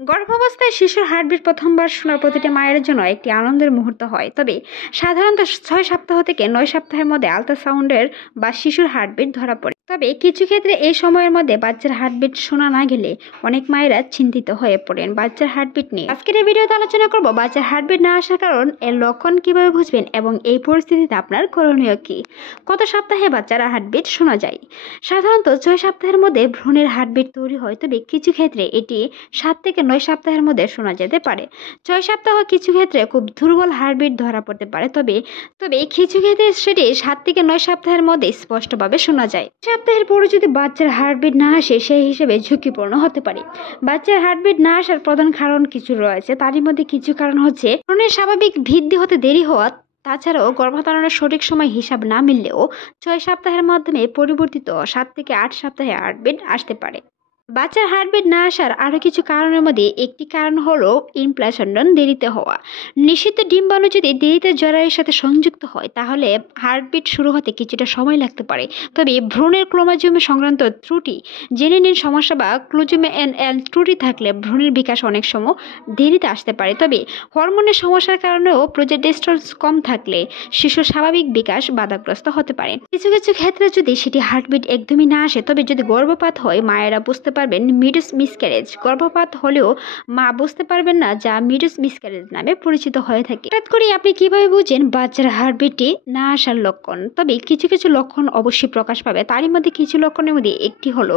গর্ভাবস্থায় শিশুর হার্টবিট প্রথমবার শোনার প্রতিটি মায়ের জন্য একটি আনন্দের মুহূর্ত হয়। তবে সাধারণত 6 সপ্তাহ থেকে 9 সপ্তাহের মধ্যে আল্ট্রাসাউন্ডের বা শিশুর হার্টবিট ধরা পড়ে। তবে কিছু ক্ষেত্রে এই সময়ের মধ্যে বাচ্চার হার্টবিট শোনা না গেলে অনেক মায়েরা চিন্তিত হয়ে পড়েন বাচ্চার হার্টবিট নিয়ে। আজকের এই ভিডিওতে আলোচনা করব বাচ্চার হার্টবিট না আসার কারণ, এর লক্ষণ কিভাবে বুঝবেন এবং এই পরিস্থিতিতে আপনার করণীয় কি। কত সপ্তাহে বাচ্চারা হার্টবিট শোনা যায়? সাধারণত 6 সপ্তাহের মধ্যে ভ্রূণের হার্টবিট তৈরি হয়, তবে কিছু ক্ষেত্রে এটি 7 থেকে 9 সপ্তাহের মধ্যে শোনা যেতে পারে। 6 সপ্তাহ কিছু ক্ষেত্রে খুব দুর্বল হার্টবিট ধরা পড়তে পারে, তবে কিছু ক্ষেত্রে সেটি 7 থেকে 9 সপ্তাহের মধ্যে স্পষ্টভাবে শোনা যায়। সপ্তাহের পরে যদি বাচ্চার হার্টবিট না আসে, সেই হিসেবে ঝুঁকিপূর্ণ হতে পারে। বাচ্চার হার্টবিট না আসার প্রধান কারণ কিছু রয়েছে, তারই মধ্যে কিছু কারণ হচ্ছে ভ্রূণের স্বাভাবিক বৃদ্ধি হতে দেরি হওয়া, তাছাড়াও গর্ভধারণের সঠিক সময় হিসাব না মিললেও 6 সপ্তাহের মাধ্যমে পরিবর্তিত 7 থেকে 8 সপ্তাহে হার্টবিট আসতে পারে। বাচ্চার হার্টবিট না আসার আরও কিছু কারণের মধ্যে একটি কারণ হলো ইমপ্লান্টেশন দেরিতে হওয়া। নিষিদ্ধ ডিম্বাণু যদি দেরিতে জরায়ুর সাথে সংযুক্ত হয়, তাহলে হার্টবিট শুরু হতে কিছুটা সময় লাগতে পারে। তবে ভ্রূণের ক্রোমোজোমে সংক্রান্ত ত্রুটি, জেনেটিক সমস্যা বা ক্লোজোমেন ত্রুটি থাকলে ভ্রূণের বিকাশ অনেক সময় দেরিতে আসতে পারে। তবে হরমোনের সমস্যার কারণেও প্রোজেস্টেরন কম থাকলে শিশুর স্বাভাবিক বিকাশ বাধাগ্রস্ত হতে পারে। কিছু কিছু ক্ষেত্রে যদি সেটি হার্টবিট একদমই না আসে, তবে যদি গর্ভপাত হয়, মায়েরা বুঝতে পারবেন মিডস মিসক্যারেজ। গর্ভপাত হলেও মা বুঝতে পারবেন না, যা মিডস মিসক্যারেজ নামে পরিচিত হয়ে থাকে। হঠাৎ করে আপনি কিভাবে বুঝেন বাচ্চার হার্টবিটটি না আসার লক্ষণ? তবে কিছু কিছু লক্ষণ অবশ্যই প্রকাশ পাবে। তারই মধ্যে কিছু লক্ষণের মধ্যে একটি হলো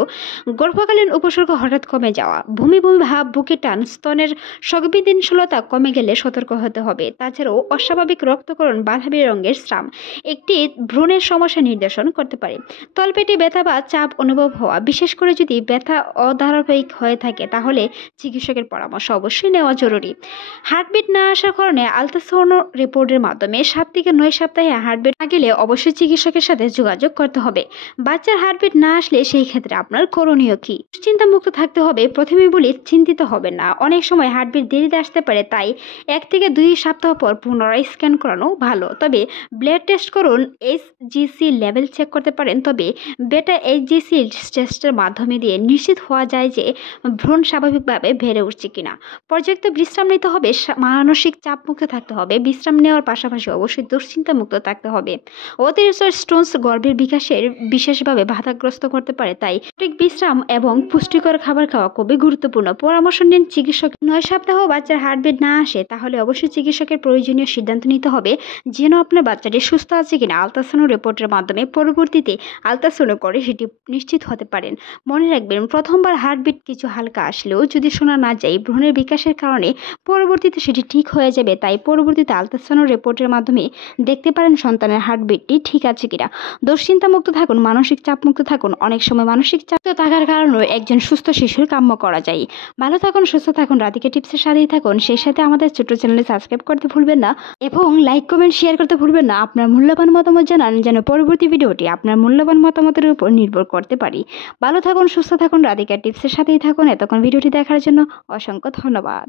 গর্ভকালীন উপসর্গ হঠাৎ কমে যাওয়া, বমি বমি ভাব, বুকে টান, স্তনের সংবেদনশীলতা কমে গেলে সতর্ক হতে হবে। তাছাড়াও অস্বাভাবিক রক্তকরণ, বাদামি রঙের স্রাব একটি ভ্রূণের সমস্যা নির্দেশন করতে পারে। তলপেটে ব্যথা বা চাপ অনুভব হওয়া, বিশেষ করে যদি ব্যথা অধারাবাহিক হয়ে থাকে, তাহলে চিকিৎসকের পরামর্শ অবশ্যই নেওয়া জরুরি। হার্টবিট না আসার কারণে আল্ট্রাসাউন্ড রিপোর্টের মাধ্যমে 7 থেকে 9 সপ্তাহে হার্টবিট না গেলে অবশ্যই চিকিৎসকের সাথে যোগাযোগ করতে হবে। বাচ্চার হার্টবিট না আসলে সেই ক্ষেত্রে আপনার করণীয় কি? চিন্তামুক্ত থাকতে হবে। প্রথমে বলি, চিন্তিত হবেন না। অনেক সময় হার্টবিট দেরিতে আসতে পারে, তাই 1 থেকে 2 সপ্তাহ পর পুনরায় স্ক্যান করানো ভালো। তবে ব্লাড টেস্ট করুন, এইচজিসি লেভেল চেক করতে পারেন। তবে বেটা এইচজিসি টেস্টের মাধ্যমে দিয়ে নিশ্চিত হওয়া যায় যে ভ্রূণ স্বাভাবিকভাবে বেড়ে উঠছে কিনা। পর্যাপ্ত বিশ্রাম নিতে হবে, মানসিক চাপ মুক্ত থাকতে হবে। বিশ্রাম নেওয়ার পাশাপাশি অবশ্যই দুশ্চিন্তা মুক্ত থাকতে হবে। অতিরিক্ত স্টোনস গর্ভের বিকাশের বিশেষভাবে বাধাগ্রস্ত করতে পারে, তাই সঠিক বিশ্রাম এবং পুষ্টিকর খাবার খাওয়া খুবই গুরুত্বপূর্ণ। পরামর্শ নিন চিকিৎসক। 9 সপ্তাহ বাচ্চার হার্টবিট না আসে, তাহলে অবশ্যই চিকিৎসকের প্রয়োজনীয় সিদ্ধান্ত নিতে হবে যেন আপনার বাচ্চাটি সুস্থ আছে কিনা। আল্ট্রাসাউন্ড রিপোর্টের মাধ্যমে পরবর্তীতে আল্ট্রাসাউন্ড করে সেটি নিশ্চিত হতে পারেন। মনে রাখবেন, প্রথমবার হার্টবিট কিছু হালকা আসলেও যদি শোনা না যায়, ভ্রূণের বিকাশের কারণে পরবর্তীতে সেটি ঠিক হয়ে যাবে। তাই পরবর্তীতে আল্ট্রাসাউন্ড রিপোর্টের মাধ্যমে দেখতে পারেন সন্তানের হার্টবিটটি ঠিক আছে কিনা। দুশ্চিন্তা মুক্ত থাকুন, মানসিক চাপ মুক্ত থাকুন। অনেক সময় মানসিক চাপ থাকার কারণেও একজন সুস্থ শিশুর কাম্য করা যায়। ভালো থাকুন, সুস্থ থাকুন, রাধিকা টিপসের সাথেই থাকুন। সেই সাথে আমাদের ছোট্ট চ্যানেলে সাবস্ক্রাইব করতে ভুলবেন না এবং লাইক, কমেন্ট, শেয়ার করতে ভুলবেন না। আপনার মূল্যবান মতামত জানান, যেন পরবর্তী ভিডিওটি আপনার মূল্যবান মতামতের উপর নির্ভর করতে পারি। ভালো থাকুন, সুস্থ থাকুন, রাধিকা টিপসের সাথেই থাকুন। এতক্ষণ ভিডিওটি দেখার জন্য অসংখ্য ধন্যবাদ।